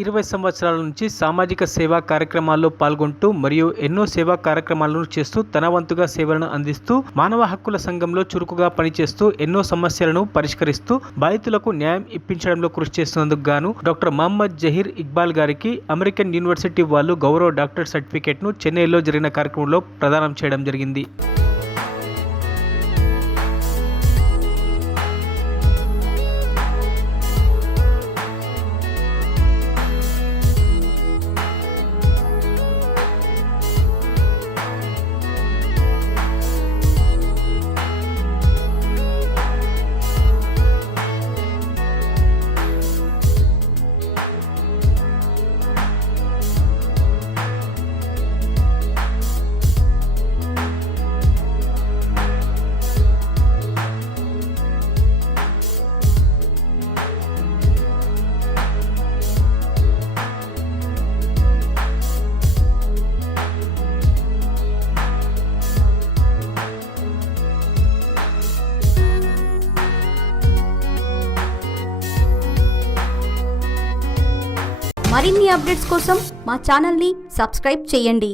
20 సంవత్సరాల నుంచి సామాజిక సేవా కార్యక్రమాల్లో పాల్గొంటూ మరియు ఎన్నో సేవా కార్యక్రమాలను చేస్తూ తన వంతుగా సేవలను అందిస్తూ మానవ హక్కుల సంఘంలో చురుకుగా పనిచేస్తూ ఎన్నో సమస్యలను పరిష్కరిస్తూ బాధితులకు న్యాయం ఇప్పించడంలో కృషి చేస్తున్నందుకు గాను డాక్టర్ మహమ్మద్ జహీర్ ఇక్బాల్ గారికి అమెరికన్ యూనివర్సిటీ వాళ్ళు గౌరవ డాక్టర్ సర్టిఫికేట్ను చెన్నైలో జరిగిన కార్యక్రమంలో ప్రదానం చేయడం జరిగింది. మరిన్ని అప్డేట్స్ కోసం మా ఛానల్ని సబ్స్క్రైబ్ చేయండి.